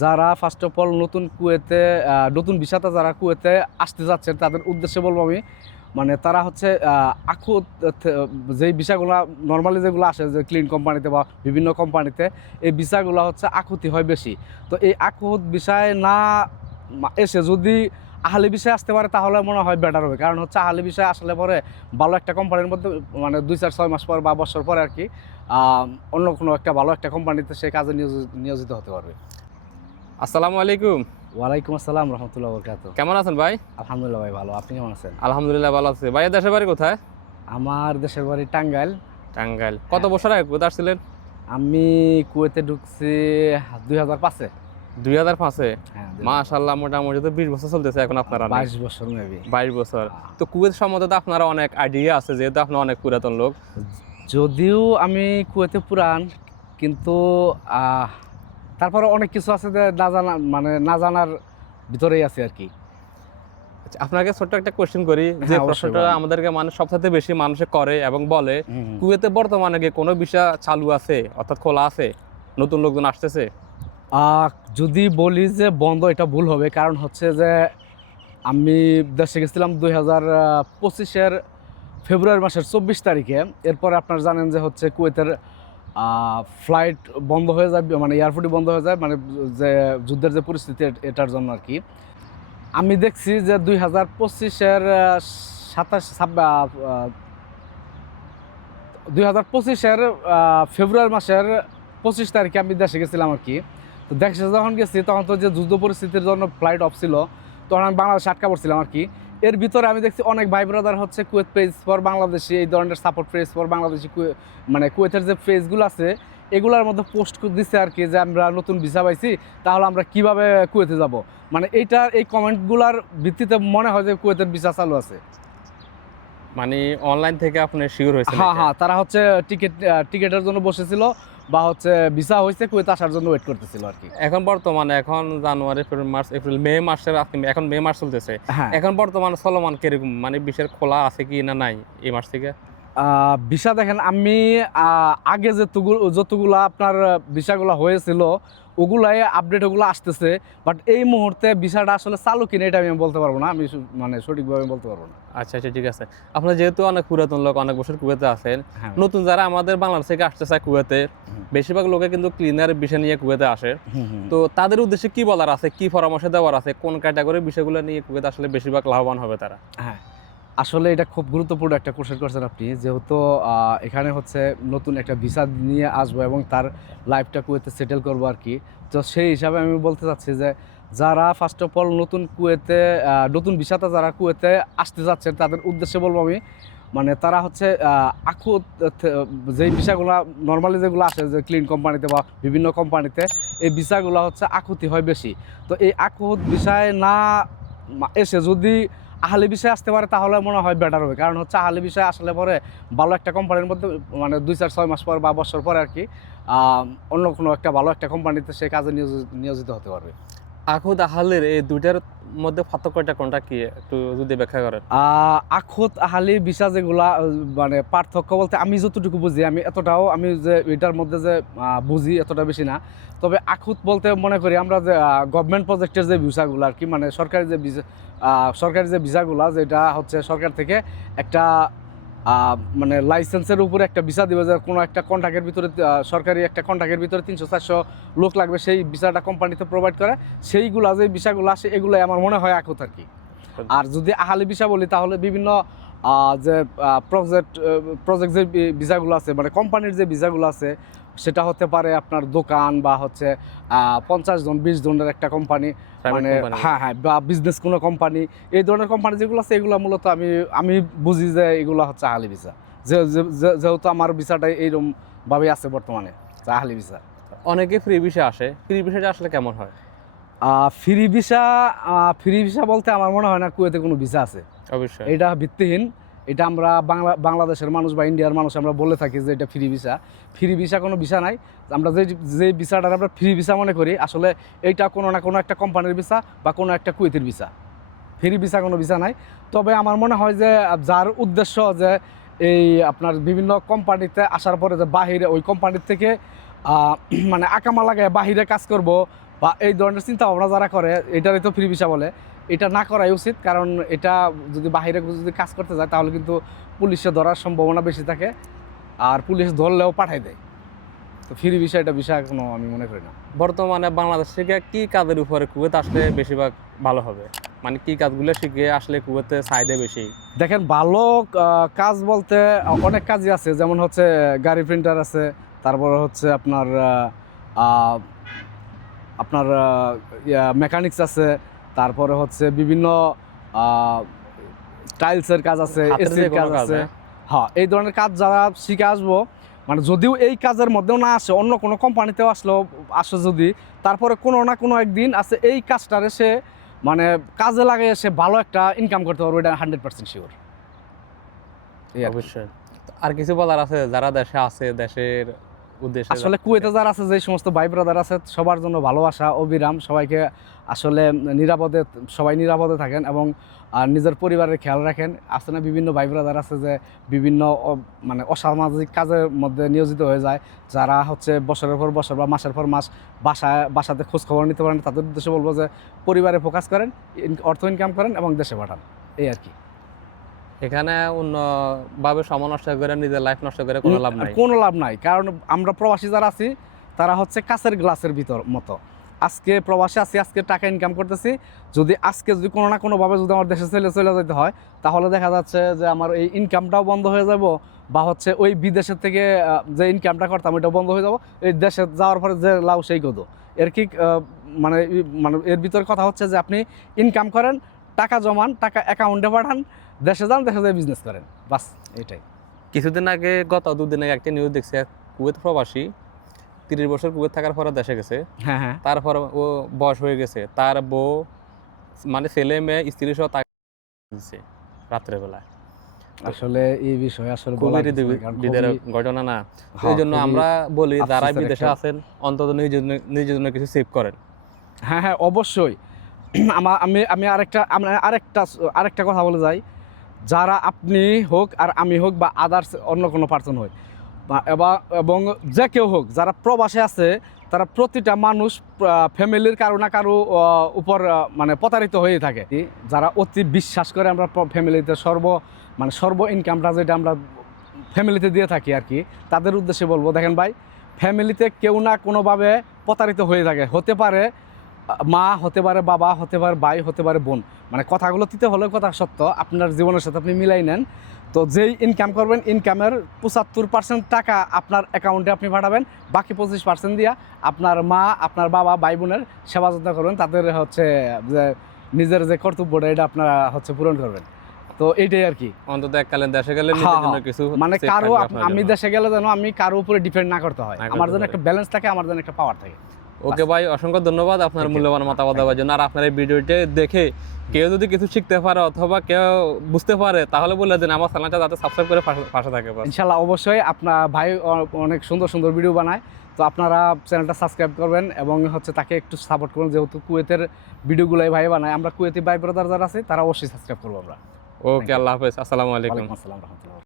যারা first of all নতুন কুয়েতে নতুন ভিসাতে যারা কুয়েতে আসতে যাচ্ছেন তাদের উদ্দেশ্যে বলবো আমি, মানে তারা হচ্ছে আখুত যেই ভিসাগুলো নর্মালি যেগুলো আসে যে ক্লিন কোম্পানিতে বা বিভিন্ন কোম্পানিতে, এই ভিসাগুলো হচ্ছে আকুতি হয় বেশি। তো এই আকুত বিষয় না এসে যদি আহলি বিষয় আসতে পারে তাহলে মনে হয় বেটার হবে। কারণ হচ্ছে আহলি বিষয় আসলে পরে ভালো একটা কোম্পানির মধ্যে মানে 2-4-6 মাস পর বা বছর পরে আর কি অন্য কোনো একটা ভালো একটা কোম্পানিতে সে কাজে নিয়োজিত হতে পারবে। আসসালামু আলাইকুম। ওয়ালাইকুম আসসালাম রহমতুল্লাহ বরকাতুহ। কেমন আছেন ভাই? আলহামদুলিল্লাহ ভাই ভালো, আপনি কেমন আছেন? আলহামদুলিল্লাহ ভালো আছি। ভাইয়ের দেশের বাড়ি কোথায়? আমার দেশের বাড়ি টাঙ্গাইল। টাঙ্গাইল। কত বছর আগে কুয়েতে আসছিলেন? আমি কুয়েতে ঢুকছি 2005-এ। 2005-এ? হ্যাঁ, মাশাআল্লাহ, মোটামুটি তো 20 বছর চলতেছে এখন আপনারা। 22 বছর মেবি। 22 বছর। তো কুয়েত সম্বন্ধে তো আপনারা অনেক আইডিয়া আছে, যেহেতু আপনি অনেক পুরাতন লোক। যদিও আমি কুয়েতে পুরান, কিন্তু তারপরে অনেক কিছু আছে যে না জানা, মানে না জানার ভিতরেই আছে আর কি। আচ্ছা, আপনাকে ছোট্ট একটা কোশ্চেন করি, যে হ্যাঁ, অবশ্যই প্রশ্নটা বলেন। আমাদেরকে মানে সবথেকে বেশি মানুষে করে এবং বলে, কুয়েতে বর্তমানে কি কোনো ভিসা চালু আছে, অর্থাৎ খোলা আছে? নতুন লোকজন আসতেছে? যদি বলি যে বন্ধ, এটা ভুল হবে। কারণ হচ্ছে যে আমি দেশে গেছিলাম 2025-এর ফেব্রুয়ারি মাসের 24 তারিখে। এরপরে আপনারা জানেন যে হচ্ছে কুয়েতের ফ্লাইট বন্ধ হয়ে যায়, মানে এয়ারপোর্টই বন্ধ হয়ে যায়, মানে যে যুদ্ধের যে পরিস্থিতি এটার জন্য আর কি। আমি দেখছি যে 2025-এর 2025-এর ফেব্রুয়ারি মাসের 25 তারিখে আমি দেশে গেছিলাম আর কি। তো দেশে যখন গেছি তখন তো যে যুদ্ধ পরিস্থিতির জন্য ফ্লাইট অফ ছিল, তখন আমি বাংলাদেশে আটকা পড়ছিলাম আর কি। এর ভিতরে আমি দেখছি অনেক ভাই ব্রাদার হচ্ছে কুয়েত পেজ ফর বাংলাদেশি, এই ধরনের সাপোর্ট পেজ ফর বাংলাদেশি, মানে কুয়েতের যে পেজগুলো আছে এগুলোর মধ্যে পোস্ট দিচ্ছে আর কি, যে আমরা নতুন ভিসা পাইছি, তাহলে আমরা কিভাবে কুয়েতে যাব। মানে এই কমেন্টগুলোর ভিত্তিতে মনে হয় যে কুয়েতের ভিসা চালু আছে। মানে অনলাইন থেকে আপনি শিওর হয়েছেন? হ্যাঁ, তারা হচ্ছে টিকেটের জন্য বসেছিল, বা হচ্ছে ভিসা হয়েছে কুয়েতে আসার জন্য ওয়েট করতেছিল আর কি। এখন বর্তমানে এখন জানুয়ারি, ফেব্রুয়ারি, মার্চ, এপ্রিল, মে মাসের এখন মে মাস চলতেছে। হ্যাঁ, এখন বর্তমানে চলমান কিরকম, মানে বিষয়ের খোলা আছে কি না নাই এই মাস থেকে? ভিসা দেখেন, আমি আগে যতগুলা আপনার ভিসাগুলো হয়েছিল ওগুলাই আপডেট, ওগুলো আসতেছে। বাট এই মুহূর্তে ভিসাটা আসলে চালু কিনা এটা আমি বলতে পারবো না, আমি মানে সঠিকভাবে বলতে পারবো না। আচ্ছা, ঠিক আছে। আপনার যেহেতু অনেক পুরাতন লোক, অনেক বছর কুয়েতে আছেন, হ্যাঁ, নতুন যারা আমাদের বাংলাদেশ থেকে আসতে চায় কুয়েতে, বেশিরভাগ লোকে কিন্তু ক্লিনার বিষয় নিয়ে কুয়েতে আসে। তো তাদের উদ্দেশ্যে কি বলার আছে, কি পরামর্শ দেওয়ার আছে, কোন ক্যাটাগরির বিষয়গুলো নিয়ে কুয়েতে আসলে বেশিরভাগ লাভবান হবে তারা? হ্যাঁ, আসলে এটা খুব গুরুত্বপূর্ণ একটা কোশ্চেন করছেন আপনি। যেহেতু এখানে হচ্ছে নতুন একটা ভিসা নিয়ে আসবো এবং তার লাইফটা কুয়েতে সেটেল করবো আর কি। তো সেই হিসাবে আমি বলতে চাচ্ছি যে যারা ফার্স্ট অফ অল নতুন কুয়েতে নতুন ভিসাতে যারা কুয়েতে আসতে যাচ্ছেন তাদের উদ্দেশ্যে বলবো আমি, মানে তারা হচ্ছে আকুত যেই ভিসাগুলো নর্মালি যেগুলো আসে যে ক্লিন কোম্পানিতে বা বিভিন্ন কোম্পানিতে, এই ভিসাগুলো হচ্ছে আকুতি হয় বেশি। তো এই আকুত বিষয় না এসে যদি আহলি বিষয় আসতে পারে তাহলে মনে হয় বেটার হবে। কারণ হচ্ছে আহলি বিষয় আসলে পরে ভালো একটা কোম্পানির মধ্যে মানে 2-4-6 মাস পর বা বছর পরে আর কি অন্য কোনো একটা ভালো একটা কোম্পানিতে সে কাজে নিয়োজিত হতে পারবে। আখুদ আহালের এই দুইটার মধ্যে পার্থক্যটা কোনটা কি, একটু যদি ব্যাখ্যা করেন? আখুত আহালি ভিসা যেগুলা মানে পার্থক্য বলতে আমি যতটুকু বুঝি, আমি এতটাও আমি যে এটার মধ্যে যে বুঝি এতটা বেশি না। তবে আখুত বলতে মনে করি আমরা যে গভর্নমেন্ট প্রজেক্টের যে ভিসাগুলো আর কি, মানে সরকারি যে ভিসাগুলো, যেটা হচ্ছে সরকার থেকে একটা মানে লাইসেন্সের উপরে একটা ভিসা দিবে, যে কোনো একটা কন্ট্রাক্টের ভিতরে সরকারি একটা কন্ট্রাক্টের ভিতরে 300-400 লোক লাগবে, সেই ভিসাটা কোম্পানিতে প্রোভাইড করে, সেইগুলা যে ভিসাগুলো আসে এগুলোই আমার মনে হয় আখুত আর কি। আর যদি আহালি ভিসা বলি তাহলে বিভিন্ন যে প্রজেক্ট যে ভিসাগুলো আছে, মানে কোম্পানির যে ভিসাগুলো আছে, সেটা হতে পারে আপনার দোকান বা হচ্ছে 50 জন 20 জনের একটা কোম্পানি, মানে হ্যাঁ, বা বিজনেস কোনো কোম্পানি, এই ধরনের কোম্পানি যেগুলো আছে এগুলো মূলত আমি বুঝি যে এগুলো হচ্ছে আহালি ভিসা। যেহেতু আমার ভিসাটা এইরকম ভাবে আছে বর্তমানে, আহালি ভিসা। অনেকে ফ্রি ভিসা আসে, ফ্রি ভিসাটা আসলে কেমন হয়? ফ্রি ভিসা বলতে আমার মনে হয় না কুয়েতে কোনো ভিসা আছে। অবশ্যই এটা ভিত্তিহীন। এটা আমরা বাংলাদেশের মানুষ বা ইন্ডিয়ার মানুষ আমরা বলে থাকি যে এটা ফ্রি ভিসা কোনো ভিসা নাই। আমরা যে ভিসাটা আমরা ফ্রি ভিসা মনে করি, আসলে এইটা কোনো না কোনো একটা কোম্পানির ভিসা বা কোনো একটা কুয়েতের ভিসা। ফ্রি ভিসা কোনো ভিসা নাই। তবে আমার মনে হয় যে যার উদ্দেশ্য যে এই আপনার বিভিন্ন কোম্পানিতে আসার পরে যে বাহিরে ওই কোম্পানির থেকে মানে আকামা লাগায় বাহিরে কাজ করব বা এই ধরনের চিন্তা ভাবনা যারা করে, এটারই তো ফ্রি ভিসা বলে, এটা না করাই উচিত। কারণ এটা যদি বাইরে যদি কাজ করতে যায় তাহলে কিন্তু পুলিশে ধরার সম্ভাবনা বেশি থাকে, আর পুলিশ ধরলেও পাঠাই দেয়। তো ফ্রি ভিসা এটা বিষয় কোনো আমি মনে করি না। বর্তমানে বাংলাদেশ থেকে কি কাজের উপরে কুয়েত আসলে বেশিরভাগ ভালো হবে, মানে কি কাজগুলো শিখে আসলে কুয়েতে চাহিদা বেশি? দেখেন, ভালো কাজ বলতে অনেক কাজই আছে, যেমন হচ্ছে গাড়ি প্রিন্টার আছে, তারপরে হচ্ছে আপনার আপনার মেকানিক্স আছে, তারপরে হচ্ছে বিভিন্ন টাইলসের কাজ আছে, হাতের যে এসির কোনো কাজ কাজ, আছে। হ্যাঁ? হ্যাঁ, এই ধরনের কাজ যারা শিখে আসবো, মানে যদিও এই কাজের মধ্যেও না আসে, অন্য কোনো কোম্পানিতেও আসে যদি, তারপরে কোনো না কোনো একদিন আছে এই কাজটারে সে মানে কাজে লাগে, সে ভালো একটা ইনকাম করতে পারবে, এটা 100% শিওর। অবশ্যই। আর কিছু বলার আছে যারা দেশে আছে, দেশের উদ্দেশ্যে? আসলে কুয়েতে যারা আছে, যে সমস্ত ভাই ব্রাদার আছে, সবার জন্য ভালোবাসা অবিরাম, সবাইকে আসলে নিরাপদে, সবাই নিরাপদে থাকেন এবং নিজের পরিবারের খেয়াল রাখেন। আছে না বিভিন্ন ভাই ব্রাদার আছে যে বিভিন্ন মানে অসামাজিক কাজের মধ্যে নিয়োজিত হয়ে যায়, যারা হচ্ছে বছরের পর বছর বা মাসের পর মাস বাসাতে খোঁজ খবর নিতে পারেন। তাদের উদ্দেশ্যে বলবো যে পরিবারে ফোকাস করেন, অর্থ ইনকাম করেন এবং দেশে পাঠান, এই আর কি। এখানে অন্যভাবে সময় নষ্ট করে নিজের লাইফ নষ্ট করে কোনো লাভ নাই। কোনো লাভ নাই, কারণ আমরা প্রবাসী যারা আছি তারা হচ্ছে কাঁচের গ্লাসের ভিতর মতো। আজকে প্রবাসী আছি, আজকে টাকা ইনকাম করতেছি, যদি কোনো না কোনোভাবে যদি আমার দেশে চলে যেতে হয়, তাহলে দেখা যাচ্ছে যে আমার এই ইনকামটাও বন্ধ হয়ে যাব, বা হচ্ছে ওই বিদেশের থেকে যে ইনকামটা করতাম ওইটাও বন্ধ হয়ে যাব। এই দেশে যাওয়ার পরে যে লাউ সেই গদো, এর কি মানে মানে এর ভিতর কথা হচ্ছে যে আপনি ইনকাম করেন, টাকা জমান, টাকা অ্যাকাউন্টে পাঠান, দেশে যান, দেশে যেয়ে বিজনেস করেন, বাস এটাই। কিছুদিন আগে, গত দুদিন আগে একটা নিউজ দেখছি, এক কুয়েত প্রবাসী 30 বছর কুয়েত থাকার পরে দেশে গেছে। হ্যাঁ, হ্যাঁ। তারপর ও বয়স হয়ে গেছে, তার বউ মানে ছেলে মেয়ে স্ত্রী সহ তাকে দিচ্ছে রাত্রে বেলায়। আসলে এই বিষয়ে আসলে খুবই বলার কিছু নাই, কারণ বিদের খুবই- ঘটনা না। হ্যাঁ, এই জন্য খুবই আমরা বলি যারা আফসোসের বিদেশে একটা- আছেন অন্তত নিজের জন্য কিছু সেভ করেন। হ্যাঁ, হ্যাঁ, অবশ্যই। আমি আরেকটা কথা বলে যাই, যারা আপনি হোক আর আমি হোক বা আদার্স অন্য কোনো পার্সন হোক, এবং যে কেউ হোক, যারা প্রবাসে আছে, তারা প্রতিটা মানুষ ফ্যামিলির কারো না কারো উপর মানে প্রতারিত হয়ে থাকে। যারা অতি বিশ্বাস করে আমরা ফ্যামিলিতে সর্ব ইনকামটা যেটা আমরা ফ্যামিলিতে দিয়ে থাকি আর কি, তাদের উদ্দেশ্যে বলবো, দেখেন ভাই, ফ্যামিলিতে কেউ না কোনোভাবে প্রতারিত হয়ে থাকে। হতে পারে মা, হতে পারে বাবা, হতে পারে ভাই, হতে পারে বোন। মানে কথাগুলো দিতে হলে কথা সত্য, আপনার জীবনের সাথে আপনি মিলাই নেন। তো যেই ইনকাম করবেন, ইনকামের 75% টাকা আপনার অ্যাকাউন্টে আপনি পাঠাবেন, বাকি 25% দিয়া আপনার মা, আপনার বাবা, ভাই বোনের সেবা যত্ন করবেন, তাদের হচ্ছে যে নিজের যে কর্তব্যটা এটা আপনারা হচ্ছে পূরণ করবেন। তো এইটাই আর কি। অন্তত এককালীন দেশে গেলে হ্যাঁ, নিজের জন্য হ্যাঁ। কিছু মানে save কারো থাকবে আপনার আমি জন্য। দেশে গেলে যেন আমি কারো উপরে ডিপেন্ড না করতে হয়, না আমার করতে জন্য হয়। একটা ব্যালেন্স থাকে, আমার জন্য একটা পাওয়ার থাকে। ওকে ভাই, অসংখ্য ধন্যবাদ আপনার Thank you. মূল্যবান মতামত দেওয়ার জন্য। আর আপনার এই ভিডিওটি দেখে কেউ যদি কিছু শিখতে পারে অথবা কেউ বুঝতে পারে, তাহলে বলে দিন আমার চ্যানেলটা যাতে সাবস্ক্রাইব করে পাশে থাকে। ইনশাল্লাহ, অবশ্যই। আপনার ভাই অনেক সুন্দর সুন্দর ভিডিও বানায়, তো আপনারা চ্যানেলটা সাবস্ক্রাইব করবেন এবং হচ্ছে তাকে একটু সাপোর্ট করবেন, যেহেতু কুয়েতের ভিডিওগুলোই ভাই বানায়। আমরা কুয়েতি ভাই ব্রাদার যারা আছে তারা অবশ্যই সাবস্ক্রাইব করবো আমরা। ওকে, আল্লাহ হাফেজ, আসসালামু আলাইকুম। ওয়ালাইকুম আসসালাম রহমতুল্লাহ।